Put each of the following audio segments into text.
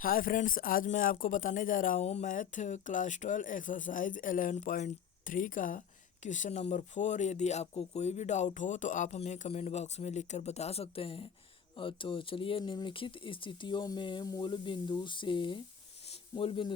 Hi friends, आज मैं आपको बताने जा रहा हूँ मैथ क्लास 12 एक्सरसाइज 11.3 का क्वेश्चन नंबर 4। यदि आपको कोई भी डाउट हो तो आप हमें कमेंट बॉक्स में लिखकर बता सकते हैं। और तो चलिए, निम्नलिखित स्थितियों में मूल बिंदु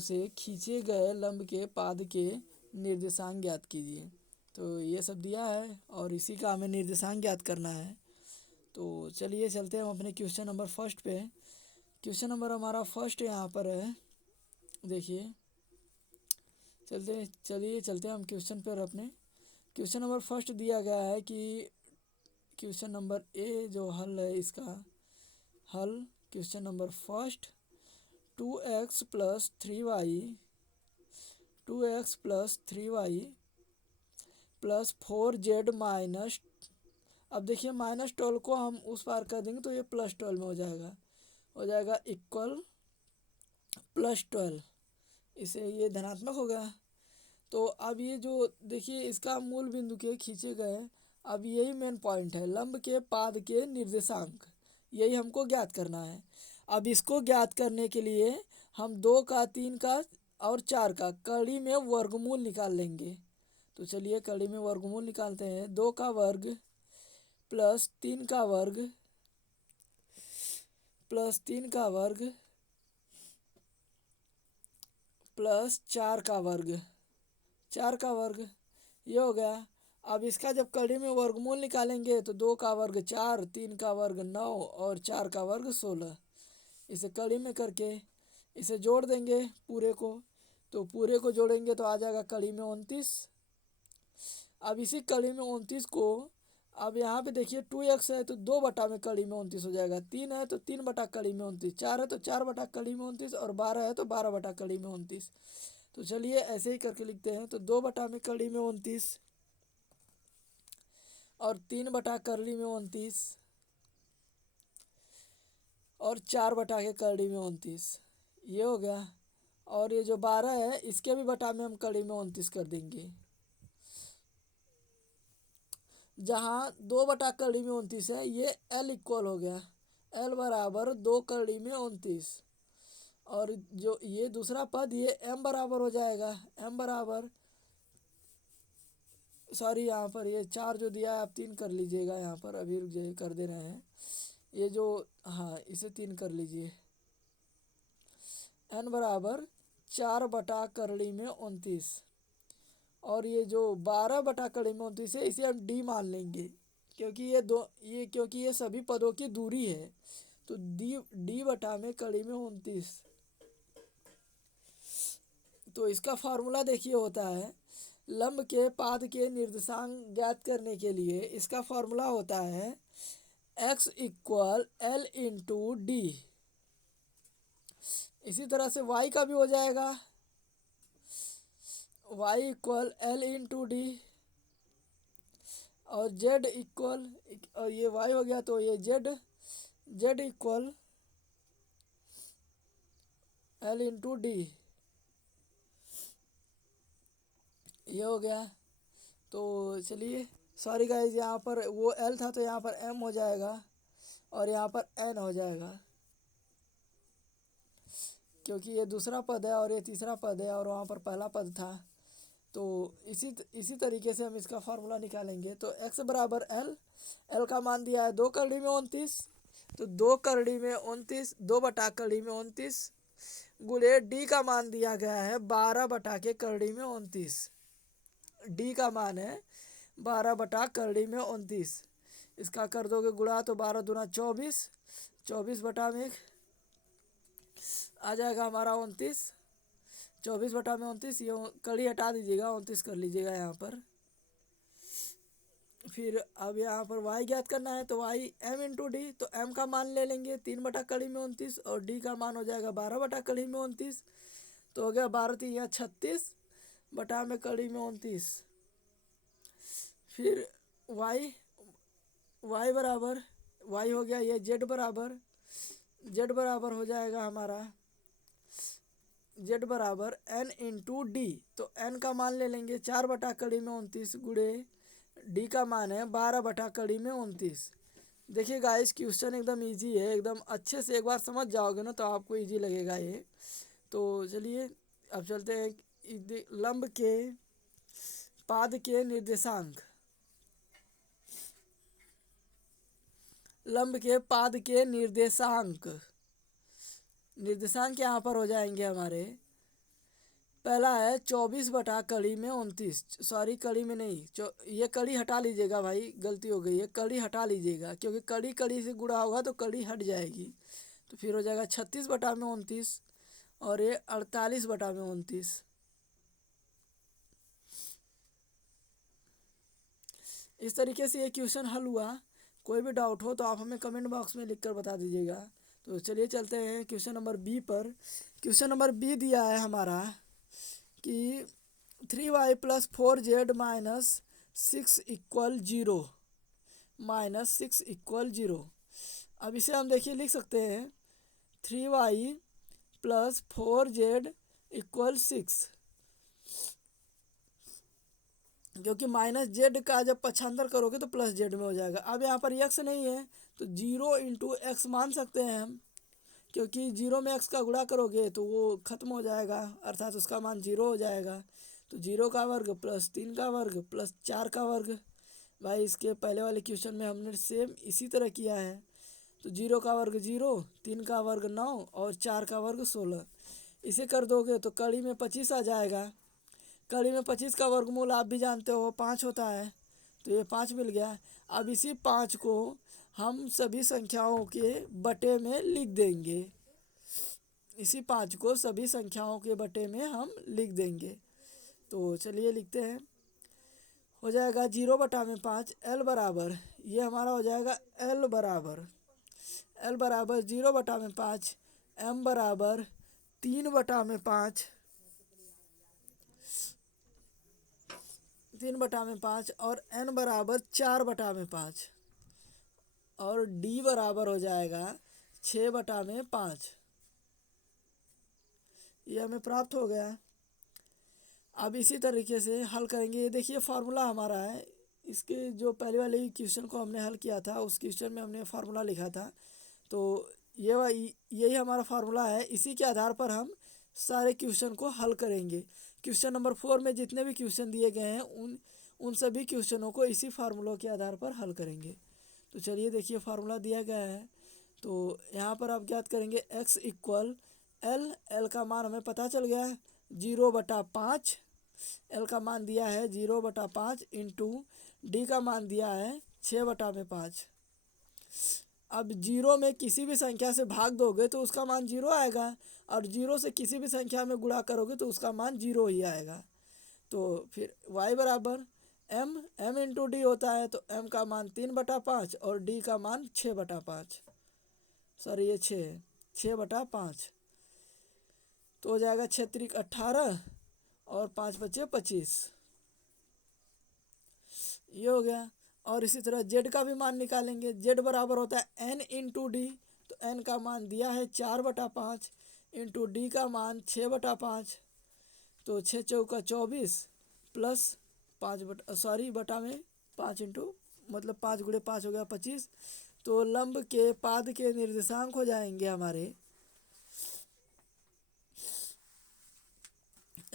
से खींचे गए लंब के पाद के निर्देशांक ज्ञात कीजिए। तो ये सब दिया है और इसी का हमें निर्देशांक ज्ञात करना है। तो चलिए चलते हैं हम अपने क्वेश्चन नंबर फर्स्ट पे। क्वेश्चन नंबर हमारा फर्स्ट यहाँ पर है, देखिए। चलते हैं हम क्वेश्चन पर अपने। क्वेश्चन नंबर फर्स्ट दिया गया है कि क्वेश्चन नंबर ए जो हल है, इसका हल question number first 2x + 3y plus 4z minus. अब देखिए, -12 को हम उस पार कर देंगे तो ये +12 में हो जाएगा इक्वल +12। इसे ये धनात्मक हो गया। तो अब ये जो देखिए, इसका मूल बिंदु के खींचे गए, अब यही मेन पॉइंट है, लंब के पाद के निर्देशांक, यही हमको ज्ञात करना है। अब इसको ज्ञात करने के लिए हम 2 का, 3 का और 4 का कड़ी में वर्गमूल निकाल लेंगे। तो चलिए कड़ी में वर्गमूल निकालते हैं। 2 का वर्ग प्लस 3 का वर्ग प्लस 3 का वर्ग प्लस 4 का वर्ग, 4 का वर्ग, ये हो गया। अब इसका जब कड़ी में वर्गमूल निकालेंगे तो 2 का वर्ग 4, 3 का वर्ग 9 और 4 का वर्ग 16। इसे कड़ी में करके इसे जोड़ देंगे पूरे को। तो पूरे को जोड़ेंगे तो आ जाएगा कड़ी में 29। अब इसी कड़ी में 29 को, अब यहाँ पे देखिए 2x है तो 2 बटा में कड़ी में 29 हो जाएगा, 3 है तो 3 बटा कड़ी में 29, 4 है तो 4 बटा कड़ी में 29 और 12 है तो 12 बटा कड़ी में 29। तो चलिए ऐसे ही करके लिखते हैं। तो 2 बटा में कड़ी में 29 और 3 बटा करली में 29 और 4 बटा के कड़ी में 29, ये हो गया। और ये जो 12 है इसके भी बटा में हम कड़ी में 29 कर देंगे। जहाँ 2 बटा कड़ी में 29 है, ये L इक्वल हो गया, L बराबर 2 कड़ी में 29। और जो ये दूसरा पद, ये M बराबर हो जाएगा, M बराबर, सॉरी यहाँ पर ये 4 जो दिया है आप 3 कर लीजिएगा, यहाँ पर अभी रुक जाइए, कर दे रहे हैं ये जो, हाँ इसे 3 कर लीजिए। n बराबर 4 बटा करड़ी में 29 और ये जो 12 बटा कड़ी में 29 है, इसे हम d मान लेंगे क्योंकि ये सभी पदों की दूरी है। तो d बटा में कड़ी में 29। तो इसका फार्मूला देखिए होता है, लंब के पाद के निर्देशांक ज्ञात करने के लिए इसका फार्मूला होता है x equal L into D. इसी तरह से y का भी हो जाएगा, y equal L into D. और z इक्वल, और ये y हो गया तो ये z equal L into D, ये हो गया। तो चलिए, सॉरी गाइज, यहाँ पर वो L था तो यहाँ पर M हो जाएगा और यहाँ पर N हो जाएगा, क्योंकि ये दूसरा पद है और ये तीसरा पद है और वहाँ पर पहला पद था। तो इसी तरीके से हम इसका फार्मूला निकालेंगे। तो x बराबर L का मान दिया है 2 करड़ी में 29, तो 2 करड़ी में 29, 2 बटा करड़ी में 29 गुणे d का मान दिया गया है 12 बटा के करड़ी में 29। d का मान है 12 बटा करड़ी में 29। इसका कर दोगे गुणा तो 12 दूना 24, 24 बटा में आ जाएगा हमारा 29। 24 बटा में 29, ये कड़ी हटा दीजिएगा, 29 कर लीजिएगा यहाँ पर। फिर अब यहाँ पर y ज्ञात करना है, तो y m इंटू डी। तो m का मान ले लेंगे 3 बटा कड़ी में 29 और d का मान हो जाएगा 12 बटा कड़ी में 29। तो हो गया 12 3 या 36 बटा में कड़ी में 29। फिर y बराबर, y हो गया ये z बराबर हो जाएगा हमारा z बराबर n इंटू डी। तो n का मान ले लेंगे 4 बटा कड़ी में 29 गुणे d का मान है 12 बटा कड़ी में 29। देखिए गाइस, क्वेश्चन एकदम इजी है, एकदम अच्छे से एक बार समझ जाओगे ना तो आपको इजी लगेगा ये। तो चलिए अब चलते हैं लंब के पाद के निर्देशांक। लंब के पाद के निर्देशांक यहाँ पर हो जाएंगे हमारे। पहला है 24 बटा कड़ी में 29, सॉरी कड़ी में नहीं, ये कड़ी हटा लीजिएगा भाई, गलती हो गई है, कड़ी हटा लीजिएगा क्योंकि कड़ी कड़ी से गुणा होगा तो कड़ी हट जाएगी। तो फिर हो जाएगा 36 बटा में 29 और ये 48 बटा में 29। इस तरीके से ये क्वेश्चन हल हुआ। कोई भी डाउट हो तो आप हमें कमेंट बॉक्स में लिखकर बता दीजिएगा। तो चलिए चलते हैं क्वेश्चन नंबर बी पर। क्वेश्चन नंबर बी दिया है हमारा कि 3y plus 4z minus 6 equal 0, minus 6 equal 0। अब इसे हम देखिए लिख सकते हैं 3y प्लस 4z इक्वल 6, क्योंकि माइनस जेड का जब पक्षांतर करोगे तो प्लस जेड में हो जाएगा। अब यहाँ पर एक्स नहीं है तो 0 इंटू एक्स मान सकते हैं हम, क्योंकि 0 में एक्स का गुणा करोगे तो वो खत्म हो जाएगा, अर्थात उसका मान 0 हो जाएगा। तो 0 का वर्ग प्लस 3 का वर्ग प्लस 4 का वर्ग। भाई इसके पहले वाले क्वेश्चन में हमने सेम इसी तरह किया है। तो 0 का वर्ग 0, 3 का वर्ग 9 और 4 का वर्ग 16। इसे कर दोगे तो कड़ी में 25 आ जाएगा। कड़ी में 25 का वर्गमूल आप भी जानते हो 5 होता है, तो ये 5 मिल गया। अब इसी 5 को हम सभी संख्याओं के बटे में लिख देंगे। इसी 5 को सभी संख्याओं के बटे में हम लिख देंगे। तो चलिए लिखते हैं। हो जाएगा 0 बटा में 5 एल बराबर, ये हमारा हो जाएगा एल बराबर 0 बटा में 5, एम बराबर 3 बटा में 5, 3 बटा में 5 और n बराबर 4 बटा में 5 और d बराबर हो जाएगा 6 बटा में 5। ये हमें प्राप्त हो गया। अब इसी तरीके से हल करेंगे। ये देखिए फार्मूला हमारा है, इसके जो पहले वाले क्वेश्चन को हमने हल किया था उस क्वेश्चन में हमने फार्मूला लिखा था। तो यही हमारा फार्मूला है। इसी के आधार पर हम सारे क्वेश्चन को हल करेंगे। क्वेश्चन नंबर 4 में जितने भी क्वेश्चन दिए गए हैं उन सभी क्वेश्चनों को इसी फार्मूला के आधार पर हल करेंगे। तो चलिए देखिए फार्मूला दिया गया है। तो यहाँ पर आप ज्ञात करेंगे x इक्वल एल का मान हमें पता चल गया है 0/5। एल का मान दिया है 0/5 इंटू डी का मान दिया है 6/5। अब 0 में किसी भी संख्या से भाग दोगे तो उसका मान 0 आएगा और 0 से किसी भी संख्या में गुणा करोगे तो उसका मान 0 ही आएगा। तो फिर y बराबर m इंटू डी होता है, तो m का मान 3/5 और d का मान 6/5, सॉरी ये 6/5। तो हो जाएगा 6 × 18 और 5 × 25, ये हो गया। और इसी तरह z का भी मान निकालेंगे। z बराबर होता है n इंटू डी, तो n का मान दिया है 4/5 इंटू डी का मान 6/5, तो 6 × 24 प्लस 5 बटा में 5 इंटू मतलब 5 × 5 हो गया 25। तो लंब के पाद के निर्देशांक हो जाएंगे हमारे,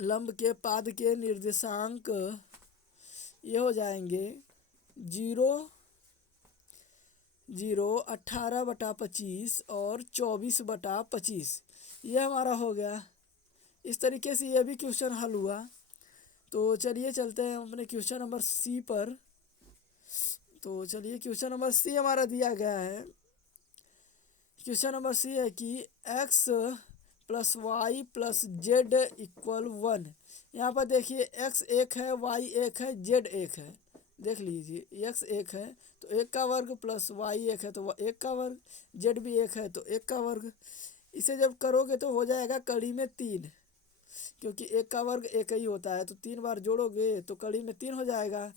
लंब के पाद के निर्देशांक ये हो जाएंगे 0, 0, 18/25 और 24/25। ये हमारा हो गया। इस तरीके से ये भी क्वेश्चन हल हुआ। तो चलिए चलते हैं अपने क्वेश्चन नंबर सी पर। तो चलिए क्वेश्चन नंबर सी हमारा दिया गया है। क्वेश्चन नंबर सी है कि x plus y plus z equal 1। यहाँ पर देखिए x 1 है, y 1 है, z 1 है। देख लीजिए x 1 है तो 1 का वर्ग प्लस y 1 है तो 1 का वर्ग, z भी 1 है तो 1 का वर्ग। इसे जब करोगे तो हो जाएगा कड़ी में 3, क्योंकि 1 का वर्ग 1 ही होता है, तो 3 बार जोड़ोगे तो कड़ी में 3 हो जाएगा।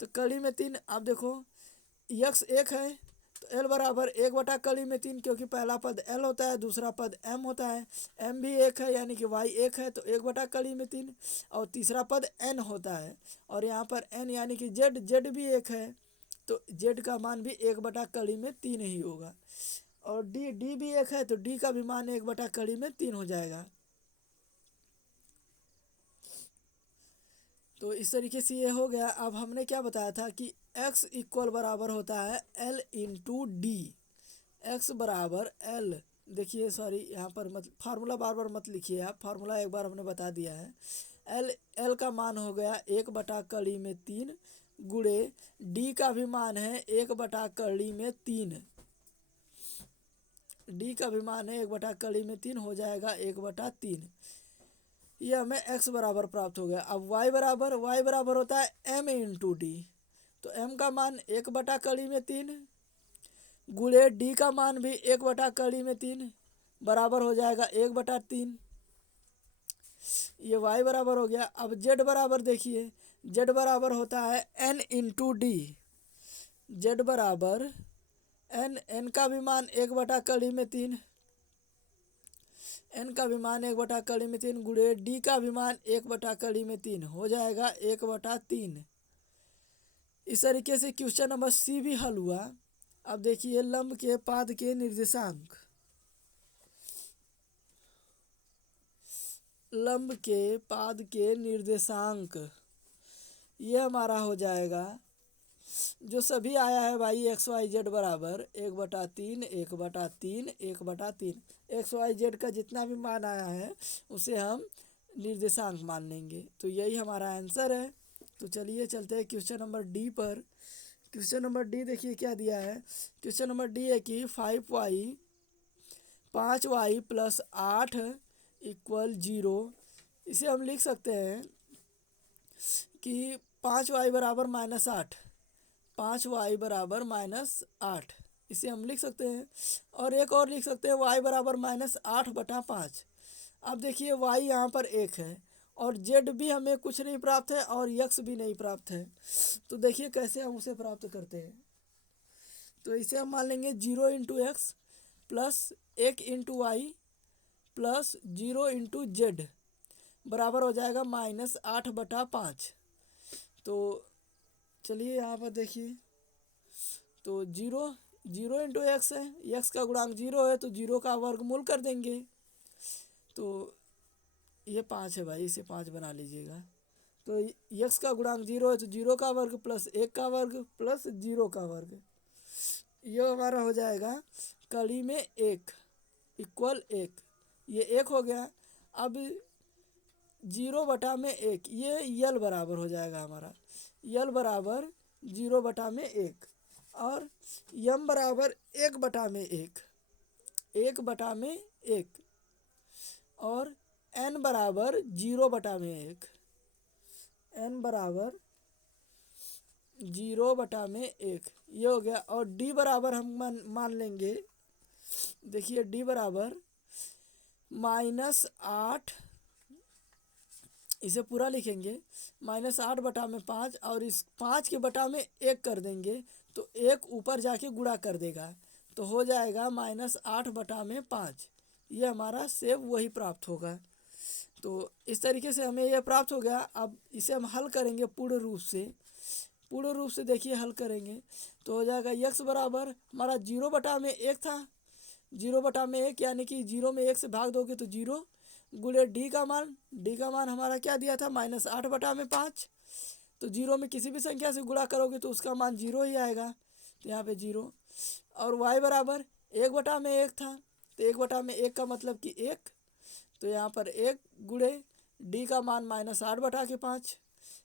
तो कड़ी में 3, आप देखो x 1 है तो l बराबर 1/3, क्योंकि पहला पद l होता है, दूसरा पद m होता है। m भी 1 है यानी कि y 1 है तो 1/3 और तीसरा पद n होता है। और यहाँ पर n यानी कि z भी 1 है तो जेड का मान भी 1/3 ही होगा। और डी भी 1 है तो डी का भी मान 1/3 हो जाएगा। तो इस तरीके से ये हो गया। अब हमने क्या बताया था कि x इक्वल बराबर होता है L इंटू डी। एक्स बराबर L, देखिए सॉरी यहाँ पर मत फार्मूला बार बार मत लिखिए आप, फार्मूला एक बार हमने बता दिया है। L का मान हो गया 1/3 गुणे डी का भी मान है 1/3, डी का भी मान है 1/3 हो जाएगा 1/3। ये हमें x बराबर प्राप्त हो गया। अब y बराबर होता है m इंटू डी। तो m का मान 1/3 गुणे डी का मान भी 1/3 बराबर हो जाएगा 1/3। ये y बराबर हो गया। अब z बराबर देखिए, z बराबर होता है n इंटू डी। z बराबर n का भी मान 1/3, n का भी मान 1/3 गुणे डी का भी मान 1/3 हो जाएगा 1/3। इस तरीके से क्वेश्चन नंबर सी भी हल हुआ। अब देखिए लंब के पाद के निर्देशांक, लंब के पाद के निर्देशांक ये हमारा हो जाएगा, जो सभी आया है भाई XYZ बराबर 1/3 1/3 1/3। XYZ का जितना भी मान आया है उसे हम निर्देशांक मान लेंगे। तो यही हमारा आंसर है। तो चलिए चलते हैं क्वेश्चन नंबर डी पर। क्वेश्चन नंबर डी देखिए क्या दिया है। क्वेश्चन नंबर डी है कि 5y प्लस 8 इक्वल 0। इसे हम लिख सकते हैं कि 5y बराबर -8, 5y बराबर -8, इसे हम लिख सकते हैं। और एक और लिख सकते हैं y बराबर -8/5। अब देखिए y यहाँ पर 1 है और z भी हमें कुछ नहीं प्राप्त है और x भी नहीं प्राप्त है। तो देखिए कैसे हम उसे प्राप्त करते हैं। तो इसे हम मान लेंगे 0 into x plus 1 into y plus 0 into z बराबर हो जाएगा -8/5। तो चलिए यहाँ पर देखिए, तो 0 इंटू एक्स है, एक्स का गुणांक 0 है तो 0 का वर्गमूल कर देंगे। तो ये 5 है भाई, इसे 5 बना लीजिएगा। तो एक्स का गुणांक 0 है तो 0 का वर्ग प्लस 1 का वर्ग प्लस 0 का वर्ग, ये हमारा हो जाएगा कड़ी में 1 इक्वल 1। ये 1 हो गया। अब 0/1 ये यल बराबर हो जाएगा हमारा, यल बराबर 0/1 और यम बराबर 1/1, 1/1 और n बराबर 0/1, n बराबर 0/1, ये हो गया। और d बराबर हम मान लेंगे, देखिए d बराबर -8, इसे पूरा लिखेंगे -8/5 और इस 5 के बटा में 1 कर देंगे तो 1 ऊपर जाके गुणा कर देगा तो हो जाएगा -8/5। ये हमारा सेव वही प्राप्त होगा। तो इस तरीके से हमें यह प्राप्त हो गया। अब इसे हम हल करेंगे पूर्ण रूप से देखिए हल करेंगे तो हो जाएगा x बराबर हमारा 0/1 था, 0/1 यानी कि 0 में 1 से भाग दोगे तो 0 गुणे डी का मान हमारा क्या दिया था -8/5। तो 0 में किसी भी संख्या से गुणा करोगे तो उसका मान 0 ही आएगा, तो यहाँ पे 0। और y बराबर 1/1 था, तो 1/1 का मतलब कि 1, तो यहाँ पर 1 गुणे डी का मान -8/5,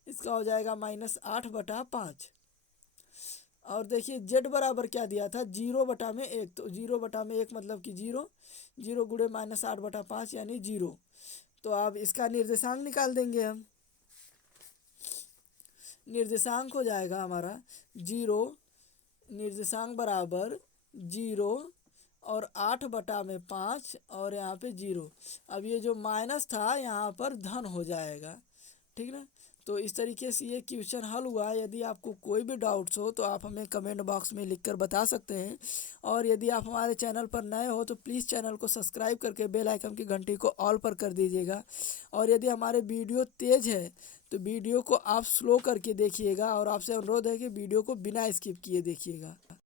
इसका हो जाएगा -8/5। और देखिए z बराबर क्या दिया था 0/1, तो 0/1 मतलब कि 0 गुणे -8/5 यानी 0। तो अब इसका निर्देशांक निकाल देंगे हम। निर्देशांक हो जाएगा हमारा 0, निर्देशांक बराबर 0 और 8/5 और यहाँ पे 0। अब ये जो माइनस था यहाँ पर धन हो जाएगा, ठीक ना। तो इस तरीके से ये क्वेश्चन हल हुआ। यदि आपको कोई भी डाउट्स हो तो आप हमें कमेंट बॉक्स में लिखकर बता सकते हैं। और यदि आप हमारे चैनल पर नए हो तो प्लीज़ चैनल को सब्सक्राइब करके बेल आइकन की घंटी को ऑल पर कर दीजिएगा। और यदि हमारे वीडियो तेज़ है तो वीडियो को आप स्लो करके देखिएगा और आपसे अनुरोध है कि वीडियो को बिना स्किप किए देखिएगा।